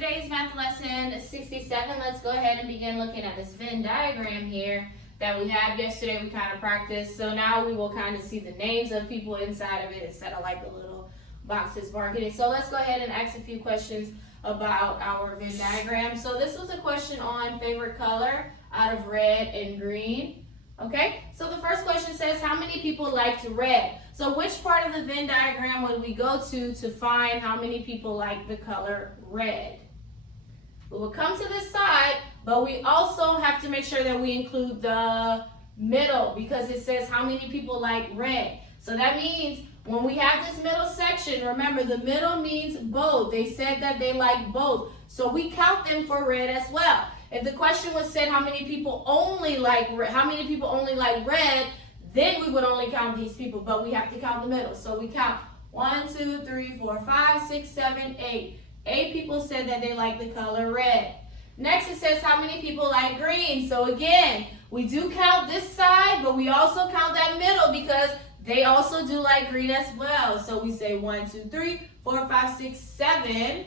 Today's math lesson 67. Let's go ahead and begin looking at this Venn diagram here that we had yesterday. We kind of practiced. So now we will kind of see the names of people inside of it instead of like the little boxes marking it. So let's go ahead and ask a few questions about our Venn diagram. So this was a question on favorite color out of red and green. Okay, so the first question says, how many people liked red? So which part of the Venn diagram would we go to find how many people like the color red? We will come to this side, but we also have to make sure that we include the middle because it says how many people like red. So that means when we have this middle section, remember the middle means both. They said that they like both. So we count them for red as well. If the question was said how many people only like red, then we would only count these people, but we have to count the middle. So we count 1, 2, 3, 4, 5, 6, 7, 8. 8 people said that they like the color red. Next it says how many people like green. So again, we do count this side, but we also count that middle because they also do like green as well. So we say 1, 2, 3, 4, 5, 6, 7.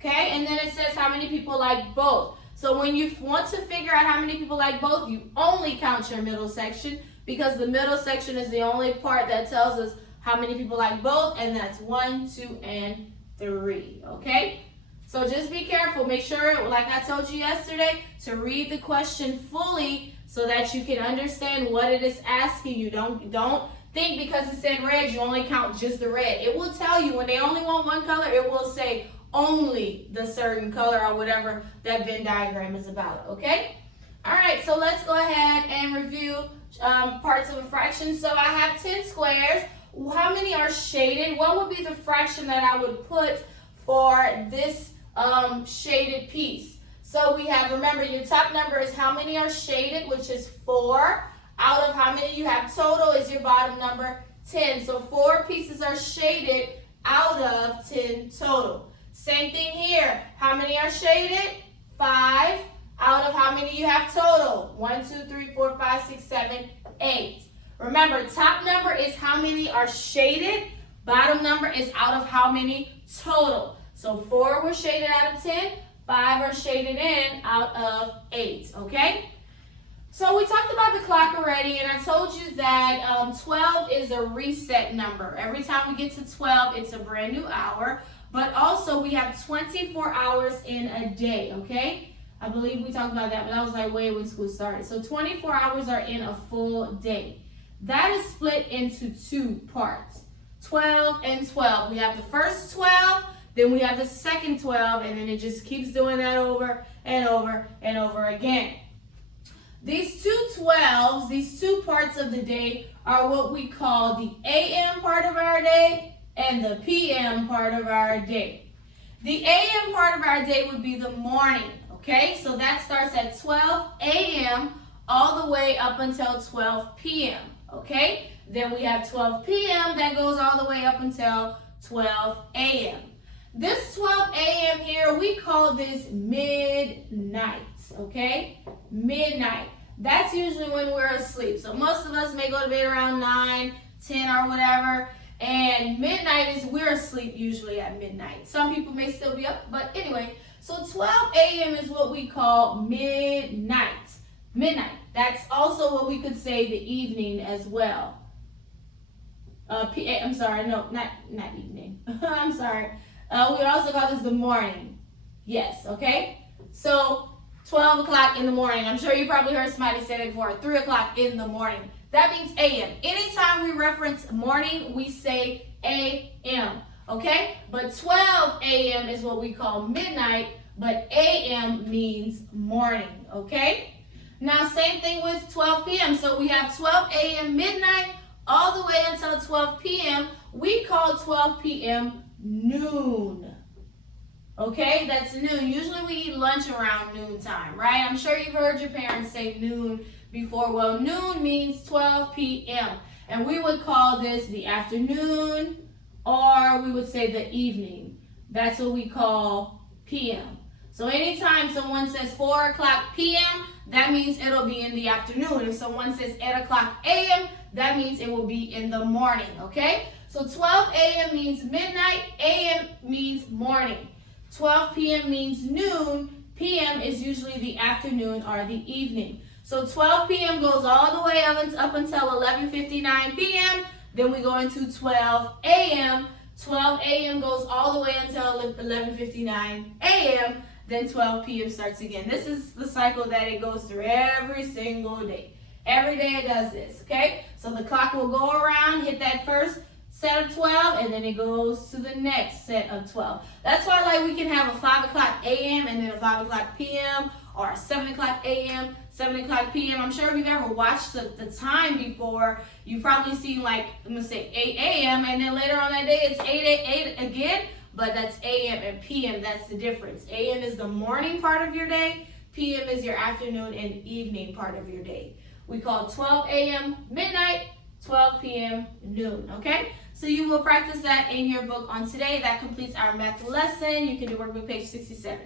Okay, and then it says how many people like both. So when you want to figure out how many people like both, you only count your middle section because the middle section is the only part that tells us how many people like both, and that's 1, 2, and 3. Okay? So just be careful. Make sure, like I told you yesterday, to read the question fully so that you can understand what it is asking you. Don't think because it said red, you only count just the red. It will tell you when they only want one color, it will say only the certain color or whatever that Venn diagram is about, okay? All right, so let's go ahead and review parts of a fraction. So I have 10 squares. How many are shaded? What would be the fraction that I would put for this shaded piece? So we have, remember, your top number is how many are shaded, which is 4. Out of how many you have total is your bottom number, 10. So 4 pieces are shaded out of 10 total. Same thing here. How many are shaded? 5. Out of how many you have total? 1, 2, 3, 4, 5, 6, 7, 8. Remember, top number is how many are shaded. Bottom number is out of how many total. So 4 were shaded out of 10. 5 are shaded in out of 8. Okay? So we talked about the clock already, and I told you that 12 is a reset number. Every time we get to 12, it's a brand new hour. But also, we have 24 hours in a day, okay? I believe we talked about that, but that was like way when school started. So 24 hours are in a full day. That is split into 2 parts, 12 and 12. We have the first 12, then we have the second 12, and then it just keeps doing that over and over and over again. These 2 12s, these 2 parts of the day are what we call the AM part of our day and the PM part of our day. The AM part of our day would be the morning, okay? So that starts at 12 a.m. all the way up until 12 p.m., okay? Then we have 12 p.m. that goes all the way up until 12 a.m. This 12 a.m. here, we call this midnight, okay? Midnight. That's usually when we're asleep. So most of us may go to bed around 9, 10 or whatever. And midnight is, we're asleep usually at midnight. Some people may still be up, but anyway. So 12 a.m. is what we call midnight. Midnight. That's also what we could say the evening as well. I'm sorry, no, not evening. I'm sorry. We would also call this the morning. Yes, okay? So 12 o'clock in the morning. I'm sure you probably heard somebody say that before. 3 o'clock in the morning. That means AM. Anytime we reference morning, we say AM, okay? But 12 AM is what we call midnight, but AM means morning, okay? Now, same thing with 12 p.m. So we have 12 a.m. midnight all the way until 12 p.m. We call 12 p.m. noon, okay? That's noon. Usually we eat lunch around noontime, right? I'm sure you've heard your parents say noon before. Well, noon means 12 p.m. and we would call this the afternoon, or we would say the evening. That's what we call p.m. So anytime someone says 4 o'clock p.m., that means it'll be in the afternoon. If someone says 8 o'clock a.m., that means it will be in the morning, okay? So 12 a.m. means midnight, a.m. means morning. 12 p.m. means noon. PM is usually the afternoon or the evening. So 12 p.m. goes all the way up until 11:59 p.m. Then we go into 12 a.m. 12 a.m. goes all the way until 11:59 a.m. Then 12 p.m. starts again. This is the cycle that it goes through every single day. Every day it does this, okay? So the clock will go around, hit that first set of 12, and then it goes to the next set of 12. That's why, like, we can have a 5 o'clock a.m. and then a 5 o'clock p.m. or a 7 o'clock a.m., 7 o'clock p.m. I'm sure if you've ever watched the time before, you've probably seen, like, I'm going to say 8 a.m. and then later on that day it's 8 again, but that's a.m. and p.m. That's the difference. A.m. is the morning part of your day. P.m. is your afternoon and evening part of your day. We call 12 a.m. midnight, 12 p.m. noon, okay? So you will practice that in your book on today. That completes our math lesson. You can do workbook page 67.